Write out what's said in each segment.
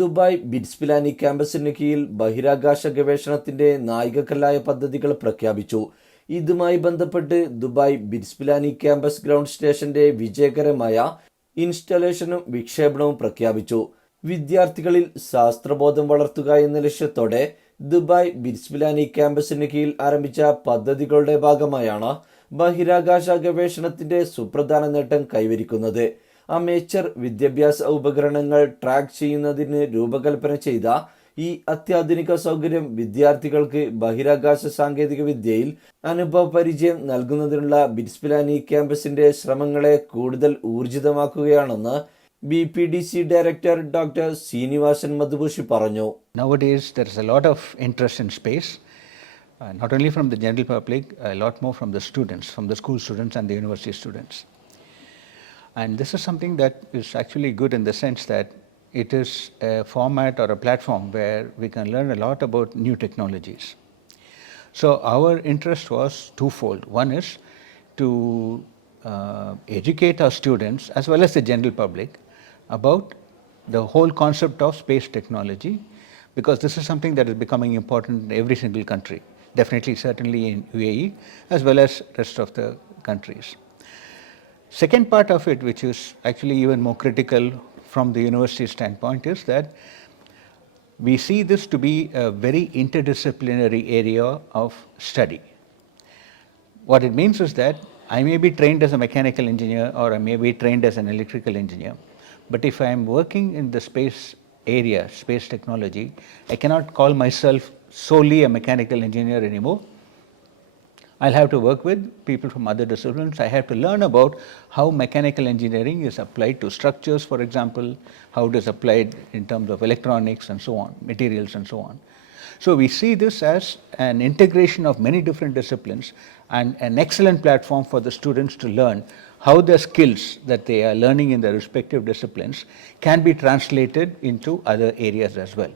Dubai bits Pilani ക്യാമ്പസിന് കീഴിൽ ബഹിരാകാശ ഗവേഷണത്തിന്റെ നാഴികക്കല്ലായ പദ്ധതികൾ പ്രഖ്യാപിച്ചു. ഇതുമായി ബന്ധപ്പെട്ട് Dubai bits Pilani campus ground സ്റ്റേഷന്റെ വിജയകരമായ ഇൻസ്റ്റലേഷനും വിക്ഷേപണവും പ്രഖ്യാപിച്ചു. വിദ്യാർത്ഥികളിൽ ശാസ്ത്രബോധം വളർത്തുക എന്ന ലക്ഷ്യത്തോടെ ദുബായ് ബിറ്റ്സ് പിലാനി ക്യാമ്പസിന് കീഴിൽ ആരംഭിച്ച പദ്ധതികളുടെ ഭാഗമായാണ് ബഹിരാകാശ ഗവേഷണത്തിന്റെ സുപ്രധാന നേട്ടം കൈവരിക്കുന്നത്. അമേച്ചർ വിദ്യാഭ്യാസ ഉപകരണങ്ങൾ ട്രാക്ക് ചെയ്യുന്നതിന് രൂപകൽപ്പന ചെയ്ത ഈ അത്യാധുനിക സൗകര്യം വിദ്യാർത്ഥികൾക്ക് ബഹിരാകാശ സാങ്കേതിക വിദ്യയിൽ അനുഭവ പരിചയം നൽകുന്നതിനുള്ള ബിറ്റ്സ് പിലാനി ക്യാമ്പസിന്റെ ശ്രമങ്ങളെ കൂടുതൽ ഊർജിതമാക്കുകയാണെന്ന് BPDC ഡയറക്ടർ ഡോക്ടർ ശ്രീനിവാസൻ മധുഭൂഷി പറഞ്ഞു. Nowadays there is a lot of interest in space, not only from the general public, a lot more from the students, from the school students and the university students. And this is something that is actually good in the sense that it is a format or a platform where we can learn a lot about new technologies. So our interest was twofold. One is to educate our students as well as the general public about the whole concept of space technology, because this is something that is becoming important in every single country, definitely certainly in UAE as well as rest of the countries. Second part of it, which is actually even more critical from the university standpoint, is that we see this to be a very interdisciplinary area of study. What it means is that I may be trained as a mechanical engineer or I may be trained as an electrical engineer, but if I am working in the space area, space technology, I cannot call myself solely a mechanical engineer anymore. I'll have to work with people from other disciplines. I have to learn about how mechanical engineering is applied to structures, for example, how it is applied in terms of electronics and so on, materials and so on. So we see this as an integration of many different disciplines and an excellent platform for the students to learn how their skills that they are learning in their respective disciplines can be translated into other areas as well.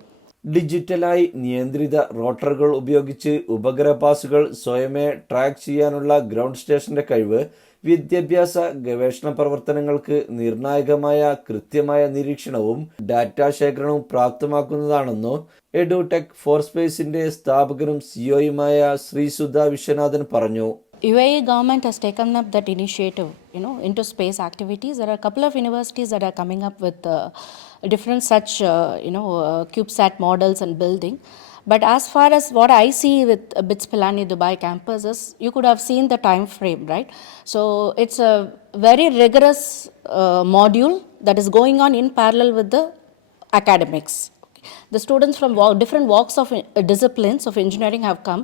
ഡിജിറ്റലായി നിയന്ത്രിത റോട്ടറുകൾ ഉപയോഗിച്ച് ഉപഗ്രഹ പാസുകൾ സ്വയമേ track ചെയ്യാനുള്ള ground സ്റ്റേഷന്റെ കഴിവ് വിദ്യാഭ്യാസ ഗവേഷണ പ്രവർത്തനങ്ങൾക്ക് നിർണായകമായ കൃത്യമായ നിരീക്ഷണവും ഡാറ്റാ ശേഖരണവും പ്രാപ്തമാക്കുന്നതാണെന്നു എഡുടെക് ഫോർ സ്പേസിന്റെ സ്ഥാപകനും സിഇഒയുമായ ശ്രീ സുധ വിശ്വനാഥൻ പറഞ്ഞു. UAE government has taken up that initiative, into space activities. There are a couple of universities that are coming up with different such, CubeSat models and building. But as far as what I see with BITS Pilani Dubai campus is, you could have seen the time frame, right? So it's a very rigorous module that is going on in parallel with the academics. The students from different walks of disciplines of engineering have come,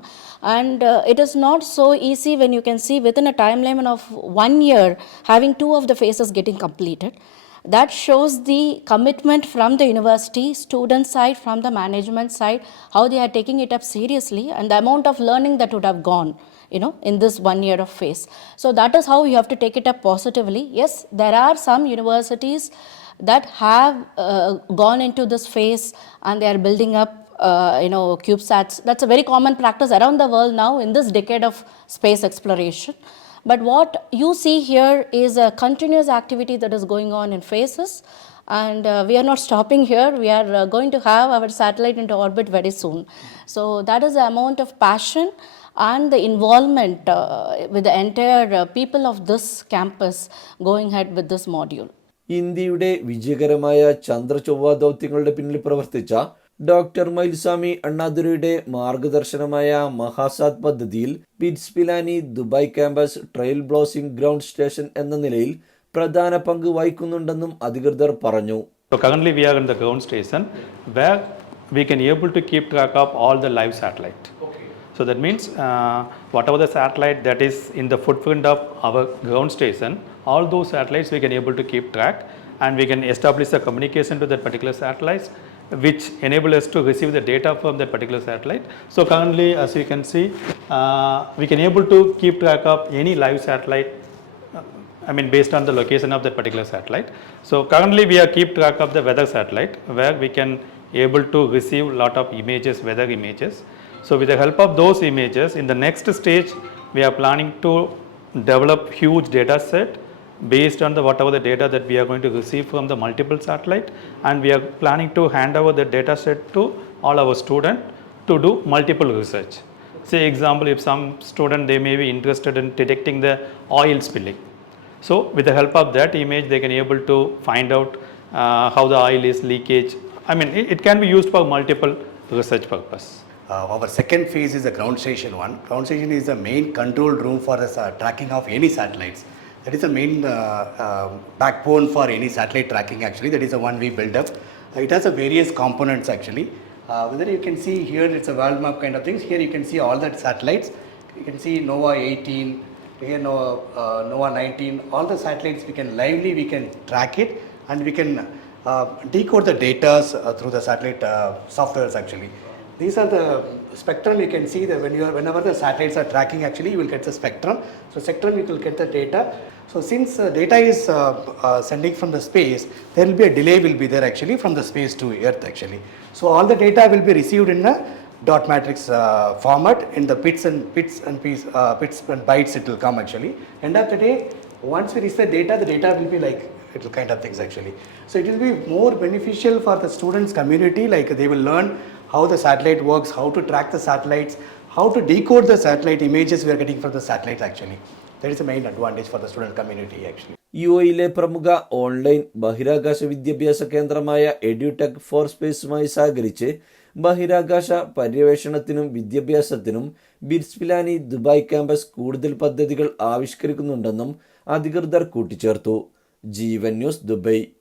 and it is not so easy when you can see within a timeline of 1 year having 2 of the phases getting completed. That shows the commitment from the university student side, from the management side, how they are taking it up seriously, and the amount of learning that would have gone in this 1 year of phase. So that is how you have to take it up positively. Yes, there are some universities that have gone into this phase and they are building up CubeSats. That's a very common practice around the world now in this decade of space exploration. But what you see here is a continuous activity that is going on in phases, and we are not stopping here. We are going to have our satellite into orbit very soon. So that is the amount of passion and the involvement with the entire people of this campus going ahead with this module. ഇന്ത്യയുടെ വിജയകരമായ ചന്ദ്രചൊവ്വ ദൗത്യങ്ങളുടെ പിന്നിൽ പ്രവർത്തിച്ച doctor Mylswamy അണ്ണാദുരൈയുടെ മാർഗദർശനമായ മഹാസാത് പദ്ധതിയിൽ BITS Pilani Dubai campus trail blazing ground station എന്ന നിലയിൽ പ്രധാന പങ്ക് വഹിക്കുന്നുണ്ടെന്നും അധികൃതർ പറഞ്ഞു. So currently we are in the ground station where we can able to keep track of all the live satellite. So that means whatever the satellite that is in the footprint of our ground station, all those satellites we can able to keep track, and we can establish the communication to that particular satellites, which enable us to receive the data from that particular satellite. So currently, as you can see, we can able to keep track of any live satellite, based on the location of that particular satellite. So currently we are keep track of the weather satellite, where we can able to receive lot of images, weather images. So with the help of those images, in the next stage, we are planning to develop huge data set based on the whatever the data that we are going to receive from the multiple satellite, and we are planning to hand over the data set to all our students to do multiple research. Say example, if some student they may be interested in detecting the oil spilling, so with the help of that image they can able to find out how the oil is leakage. I mean it can be used for multiple research purpose. Our second phase is the ground station one. Ground station is the main control room for the tracking of any satellites. That is the main backbone for any satellite tracking actually. That is the one we build up. It has a various components actually. Whether you can see here, it's a world map kind of things. Here you can see all the satellites. You can see NOAA 18, here NOAA 19. All the satellites we can track it, and we can decode the data through the satellite softwares actually. These are the spectrum. You can see that whenever the satellites are tracking actually, you will get the spectrum. So spectrum you will get the data. So since data is sending from the space, there will be a delay will be there actually from the space to Earth actually. So all the data will be received in a dot matrix format in the bits and bytes it will come actually. End of the day, once we receive the data will be like little kind of things actually. So it will be more beneficial for the students community, like they will learn how the satellite works, how to track the satellites, how to decode the satellite images we are getting from the satellites actually. That is the main advantage for the student community actually. യുഎയിലെ പ്രമുഖ online ബഹിരാകാശ വിദ്യാഭ്യാസ കേന്ദ്രമായ edtech four സ്പേസുമായി സഹകരിച്ച് ബഹിരാകാശ പര്യവേഷണത്തിനും വിദ്യാഭ്യാസത്തിനും bits Pilani Dubai campus കൂടുതൽ പദ്ധതികൾ ആവിഷ്കരിക്കുന്നുണ്ടെന്നും അധികൃതർ കൂട്ടിച്ചേർത്തു. ജീവൻ ന്യൂസ്, ദുബായ്.